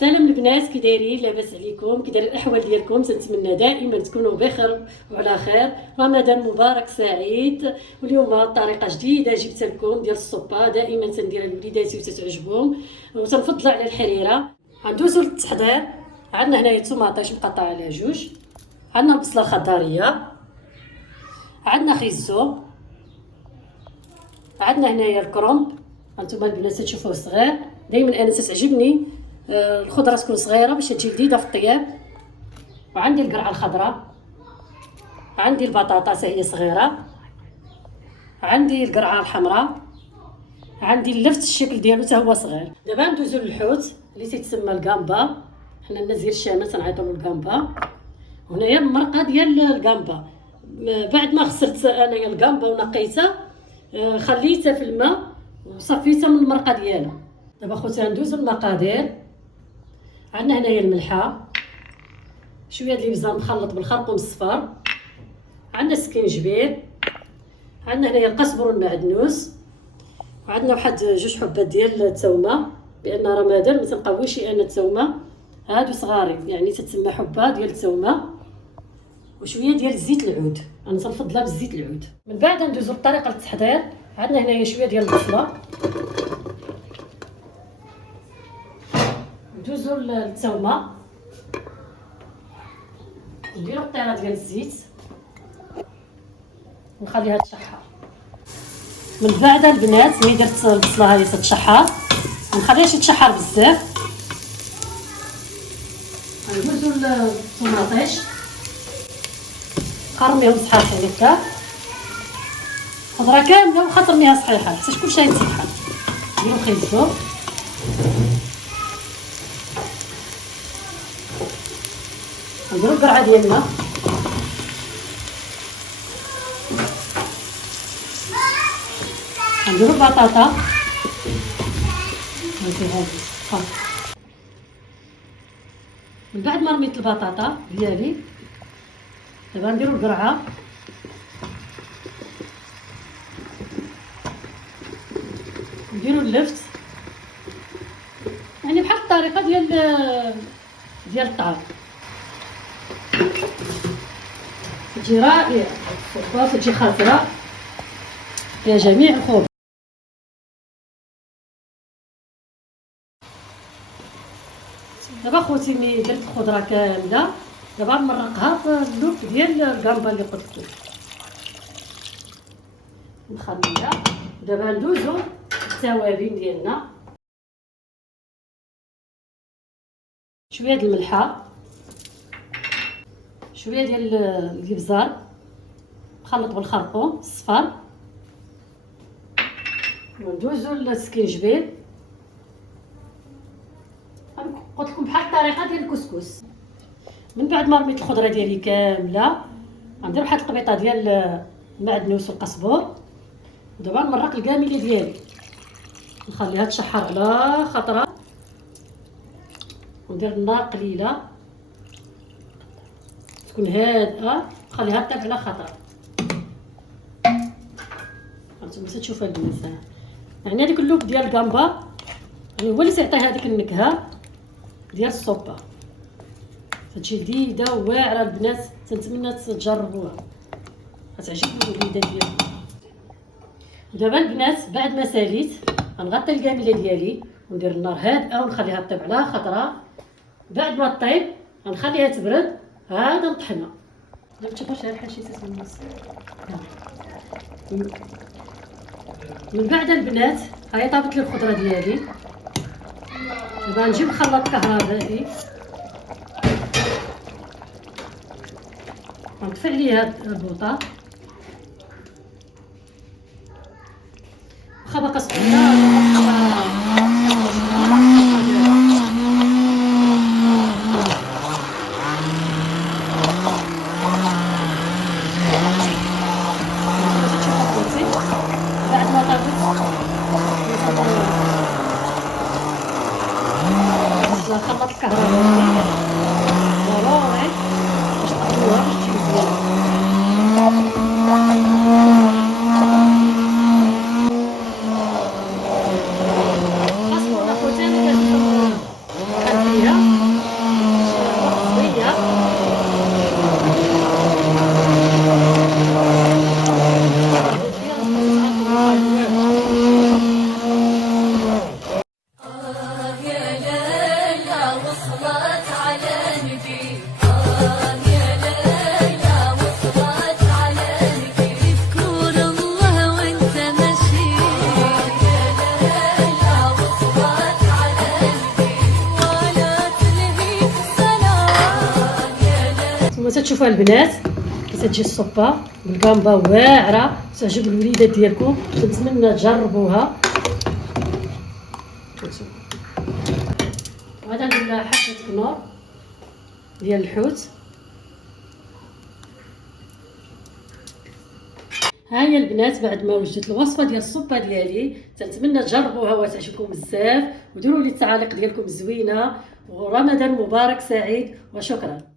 سلام البنات، كي دايرين؟ لاباس عليكم؟ كي دايرين الاحوال ديالكم؟ تنتمنى دائما تكونوا بخير وعلى خير. رمضان مبارك سعيد. واليوم طريقه جديده جبت لكم ديال الصوبه، دائما تنديرها لوليداتي وتتعجبهم وتنفضلها على الحريره. غندوزو للتحضير. عندنا هنايا طوماطيش مقطع على جوج، عندنا البصله الخضاريه، عندنا خيزو، عندنا هنايا الكرنب. هانتوما البنات تشوفوه صغير، دائما انا تتعجبني الخضره تكون صغيره باش تجي لذيذه في الطياب. وعندي القرعه الخضراء، عندي البطاطا هي صغيره، عندي القرعه الحمراء، عندي اللفت الشكل ديالو حتى هو صغير. دابا ندوزو للحوت اللي تيتسمى الكامبا، حنا الناس ديال الشمال تنعيطوا له الكامبا. هنايا المرقه ديال الكامبا، بعد ما غسلت انايا الكامبا ونقيتها خليتها في الماء وصفيتها من المرقه ديالها. دابا خوتي غندوزو المقادير. عندنا هنايا الملحه، شويه ديال الابزار مخلط بالخرقوم الصفار، عندنا السكينجبير، عندنا هنايا القزبر والمعدنوس، وعندنا واحد جوج حبات ديال الثومه، بان رمضان ما تنقويش انا الثومه، هادو صغارين يعني تتسمى حبه ديال الثومه، وشويه ديال الزيت العود. انا تنفضلها بالزيت العود. من بعد ندوزو لطريقه التحضير. عندنا هنايا شويه ديال البصله، ندوزو للثومه، نديرو قطيره ديال الزيت ونخليها تشحر. من بعد البنات ملي درت البصله هذه تتشحر ما نخليهاش تشحر بزاف. غندوزو للطوماطيش قرميهم صحاحين هكا، خضره كامله واخا ترميها صحيحه حتى كلشي يتسحر. نديرو خيزو، نديرو القرعه ديالنا، نديرو البطاطا من بعد ما رميت البطاطا ديالي. دابا نديرو القرعه، نديرو اللفت، يعني بحال الطريقه ديال الطعام. تجي رائعه الصوبه، تجي خضراء فيها جميع الخضر. دابا خوتي ملي درت الخضره كامله، دابا نمرقها في اللوب ديال الكامبا اللي قلت لكم، نخليها. دابا ندوزو التوابل ديالنا، شويه د الملحه، شويه ديال الابزار مخلط بالخرقوم الصفار، وندوزو للسكينجبير. قلت لكم بحال الطريقه ديال الكسكس. من بعد ما رميت الخضره ديالي كامله غندير واحد القبيطه ديال المعدنوس والقزبر، ودابا نمرق الكامله ديالي نخليها تشحر على خطره، وندير النار قليله تكون هادئه، نخليها طيب على خطره. هانتوما تشوفوا البنات، يعني هذيك اللوب ديال الكامبا هو اللي تيعطي هذيك النكهه ديال الصوبه، تجي لذيذه وواعره. البنات تنتمنى تجربوها، غتعجب الوليدات ديالكم. دابا البنات بعد ما ساليت غنغطي الكامله ديالي وندير النار هادئه ونخليها طيب على خطره. بعد ما طيب غنخليها تبرد، هذا نطحنها. دابا تشوفوا شارحه شي تسمى من بعد البنات هاي طابت لي الخضره ديالي. دابا نجيب خلاط كهربائي غنطفي عليه هاد البوطه، واخا باقا سخونه بعد ما طابت الخلاط الكهربائي ضروري باش تطيبوها باش تجي مزيانه. خاصكم اخوتي انا كنحب كما تشوفوا البنات كتجي الصبه بالكامبا واعره تعجب الوليدات ديالكم، كنتمنى تجربوها. وهذا ندير لها حبه كنور ديال الحوت. ها هي البنات بعد ما وجدت الوصفه ديال الصبه ديالي، تنتمنى تجربوها وتعجبكم بزاف، وديروا لي التعاليق ديالكم الزوينه، ورمضان مبارك سعيد وشكرا.